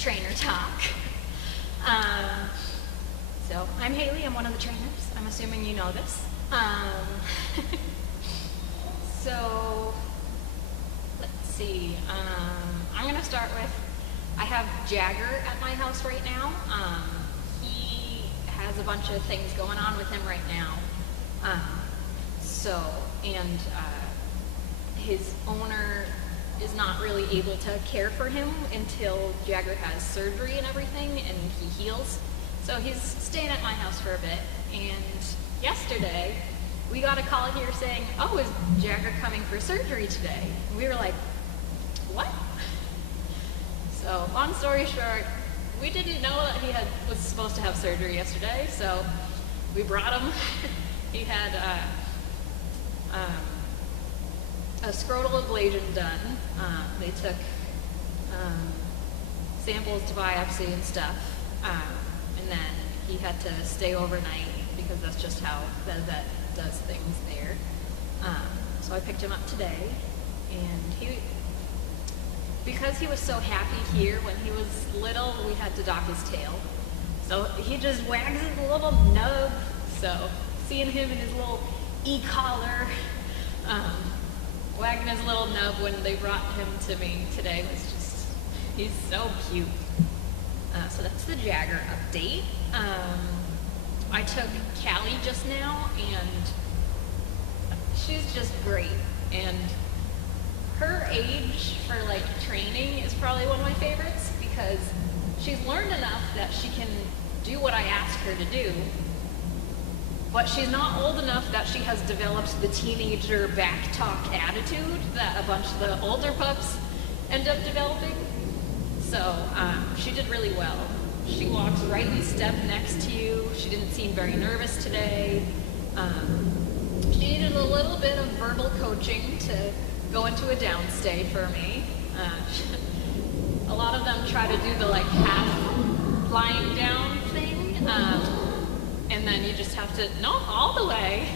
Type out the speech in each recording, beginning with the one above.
is Trainer Talk. So I'm Haley, I'm one of the trainers. I'm assuming you know this. So let's see. I'm gonna start with, I have Jagger at my house right now. He has a bunch of things going on with him right now. His owner is not really able to care for him until Jagger has surgery and everything and he heals. So he's staying at my house for a bit. And yesterday, we got a call here saying, oh, is Jagger coming for surgery today? And we were like, what? So long story short, we didn't know that he was supposed to have surgery yesterday, so we brought him. He had a scrotal ablation done. They took samples to biopsy and stuff, and then he had to stay overnight because that's just how the vet does things there. So I picked him up today, and because he was so happy here when he was little, we had to dock his tail. So he just wags his little nub. So seeing him in his little e-collar, wagging his little nub when they brought him to me today was just, he's so cute. So that's the Jagger update. I took Callie just now, and she's just great. And her age for like training is probably one of my favorites because she's learned enough that she can do what I ask her to do, but she's not old enough that she has developed the teenager back talk attitude that a bunch of the older pups end up developing. So she did really well. She walks right in step next to you. She didn't seem very nervous today. She needed a little bit of verbal coaching to go into a downstay for me. A lot of them try to do the like half lying down thing, and then you just have to, no, all the way.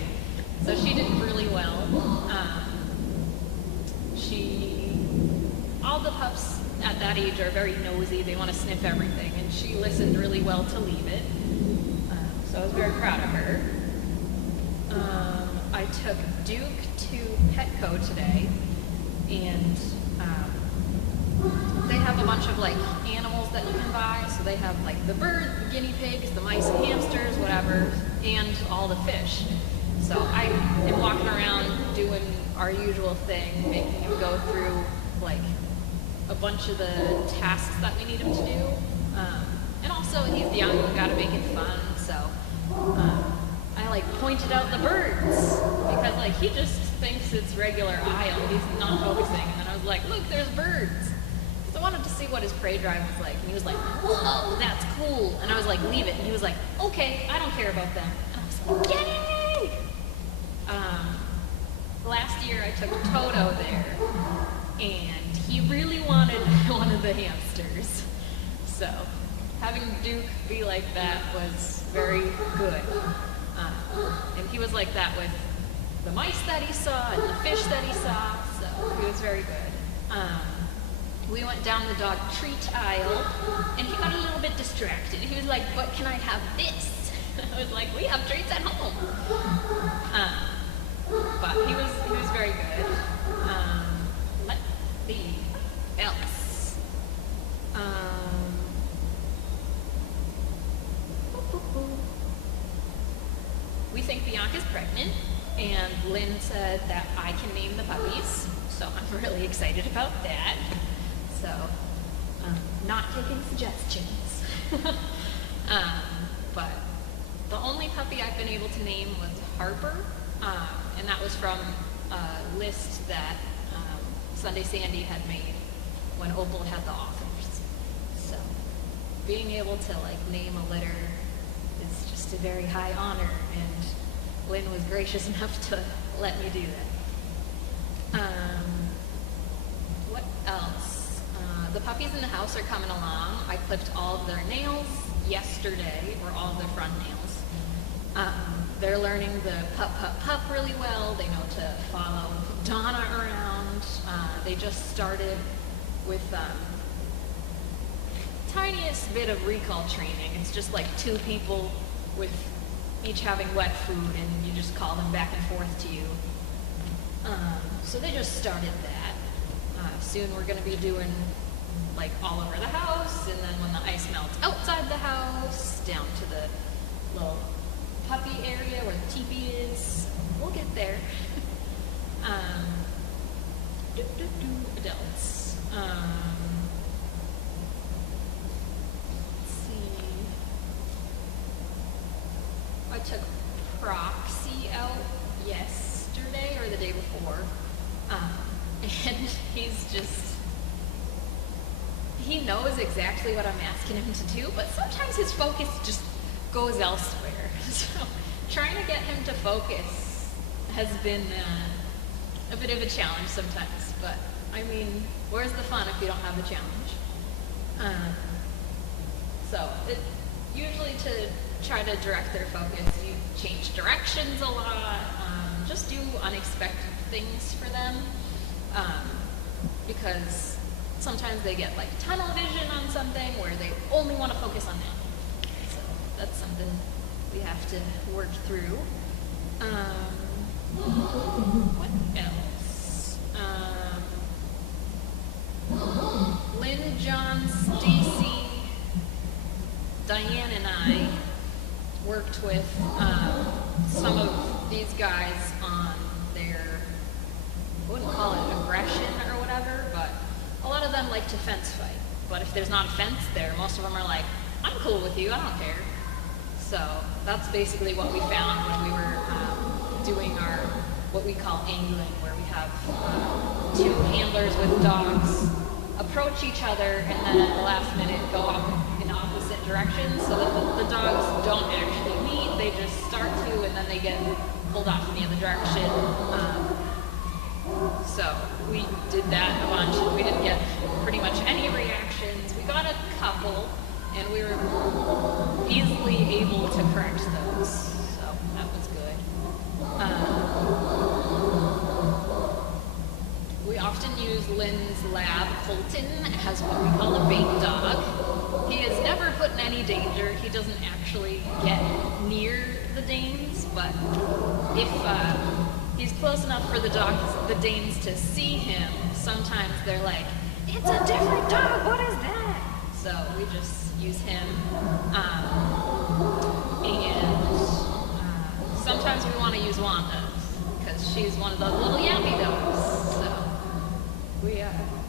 So she did really well. All the pups at that age are very nosy, they want to sniff everything, and she listened really well to leave it. So I was very proud of her. I took Duke to Petco today, and they have a bunch of like animals that you can buy. So they have like the birds, the guinea pigs, the mice and hamsters, whatever, and all the fish. So I am walking around doing our usual thing, making him go through like a bunch of the tasks that we need him to do. And also he's young, we gotta make it fun. So I like pointed out the birds because like he just thinks it's regular aisle. He's not focusing. And then I was like, look, there's birds. So I wanted to see what his prey drive was like. And he was like, whoa, that's cool. And I was like, leave it. And he was like, okay, I don't care about them. And I was like, yay! Last year I took Toto there, and he really wanted one of the hamsters. So having Duke be like that was very good. And he was like that with the mice that he saw and the fish that he saw, so he was very good. We went down the dog treat aisle, and he got a little bit distracted. He was like, but can I have this? I was like, we have treats at home. But he was very good. Let's see, else. We think Bianca's pregnant, and Lynn said that I can name the puppies, so I'm really excited about that. So, not taking suggestions. But the only puppy I've been able to name was Harper, and that was from a list that Sunday Sandy had made when Opal had the authors. So, being able to like name a litter is just a very high honor, and Lynn was gracious enough to let me do that. What else? The puppies in the house are coming along. I clipped all of their nails yesterday, or all of their front nails. They're learning the pup, pup, pup really well. They know to follow Donna around. They just started with tiniest bit of recall training. It's just like two people with each having wet food, and you just call them back and forth to you. So they just started that. Soon we're going to be doing like all over the house, and then when the ice melts outside the house, down to the little puppy area where the teepee is. We'll get there. Adults. Let's see. I took Proxy out yesterday or the day before, and he knows exactly what I'm asking him to do, but sometimes his focus just goes elsewhere. So trying to get him to focus has been a bit of a challenge sometimes, but I mean, where's the fun if you don't have the challenge? So usually to try to direct their focus, you change directions a lot, just do unexpected things for them, because sometimes they get like tunnel vision on something where they only want to focus on that. So that's something we have to work through. What else? Lynn, John, Stacy, Diane, and I worked with some of these guys on their, I wouldn't call it aggression or whatever, but a lot of them like to fence fight. But if there's not a fence there, most of them are like, I'm cool with you, I don't care. So that's basically what we found when we were doing our, what we call angling, where we have two handlers with dogs approach each other and then at the last minute go off in opposite directions so that the dogs don't actually meet, they just start to and then they get pulled off in the other direction. So we did that a bunch. We didn't get pretty much any reactions. We got a couple, and we were easily able to correct those. So that was good. We often use Lynn's lab, Colton, as what we call a bait dog. He is never put in any danger. He doesn't actually get near the Danes, but if he's close enough for the Danes to see him, sometimes they're like, it's a different dog, what is that? So we just use him. Sometimes we want to use Wanda, because she's one of those little yappy dogs. So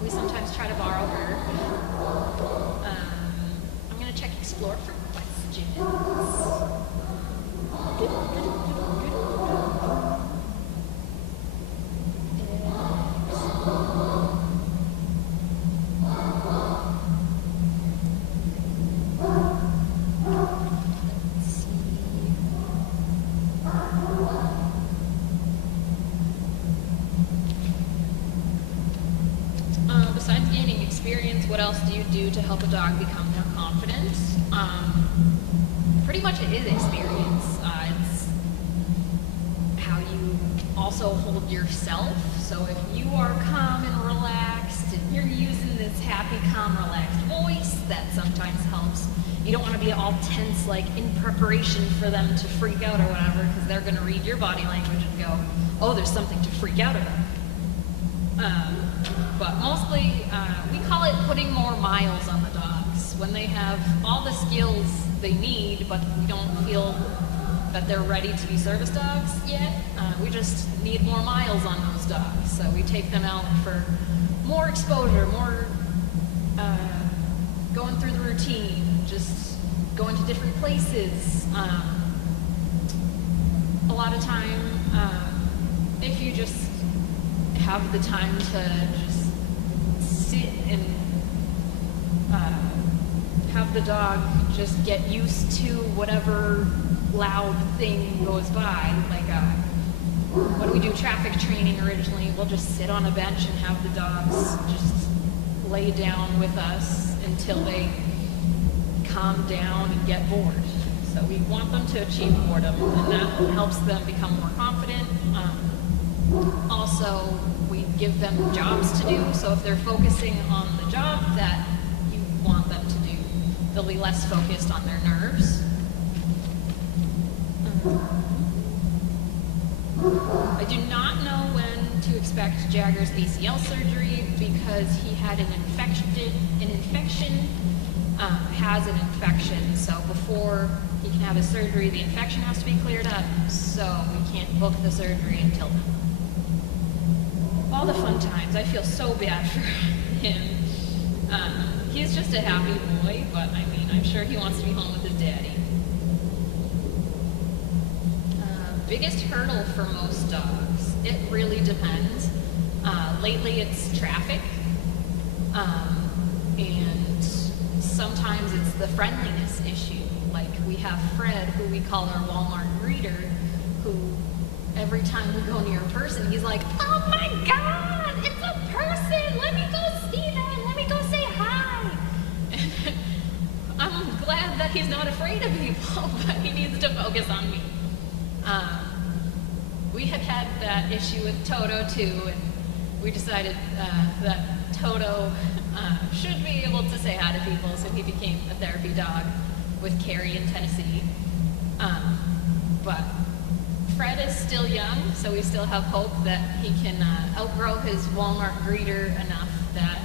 we sometimes try to borrow her. I'm going to check Explore for questions. Besides gaining experience, what else do you do to help a dog become more confident? Pretty much it is experience. It's how you also hold yourself. So if you are calm and relaxed and you're using this happy, calm, relaxed voice, that sometimes helps. You don't want to be all tense, like in preparation for them to freak out or whatever, because they're going to read your body language and go, oh, there's something to freak out about. But mostly, we call it putting more miles on the dogs. When they have all the skills they need, but we don't feel that they're ready to be service dogs yet, we just need more miles on those dogs. So we take them out for more exposure, more going through the routine, just going to different places. A lot of time, if you just have the time to just sit and have the dog just get used to whatever loud thing goes by. Like when we do traffic training originally, we'll just sit on a bench and have the dogs just lay down with us until they calm down and get bored. So we want them to achieve boredom, and that helps them become more confident. Also, we give them jobs to do, so if they're focusing on the job that you want them to do, they'll be less focused on their nerves. I do not know when to expect Jagger's ACL surgery because he had an infection, has an infection. So before he can have his surgery, the infection has to be cleared up. So we can't book the surgery until then. All the fun times. I feel so bad for him. He's just a happy boy, but I mean, I'm sure he wants to be home with his daddy. Biggest hurdle for most dogs. It really depends. Lately it's traffic. And sometimes it's the friendliness issue. Like we have Fred, who we call our Walmart greeter, who every time we go near a person, he's like, "Oh my God, it's a person! Let me go see them! Let me go say hi!" And I'm glad that he's not afraid of people, but he needs to focus on me. We had that issue with Toto too, and we decided that Toto should be able to say hi to people, so he became a therapy dog with Carrie in Tennessee. But Fred is still young, so we still have hope that he can outgrow his Walmart greeter enough that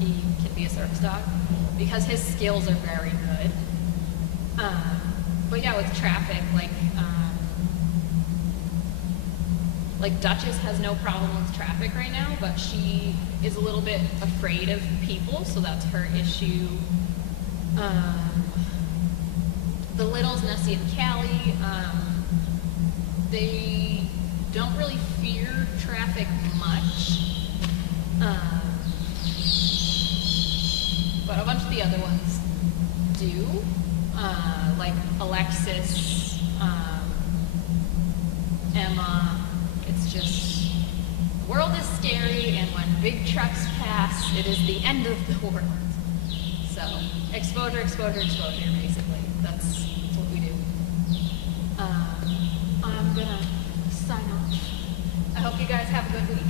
he can be a service dog, because his skills are very good. But yeah, with traffic, like Duchess has no problem with traffic right now, but she is a little bit afraid of people, so that's her issue. The littles, Nessie and Callie, they don't really fear traffic much, but a bunch of the other ones do, like Alexis, Emma. It's just, the world is scary, and when big trucks pass, it is the end of the world. So, exposure, exposure, exposure, basically. That's what we do. I'm gonna sign off. I hope you guys have a good week.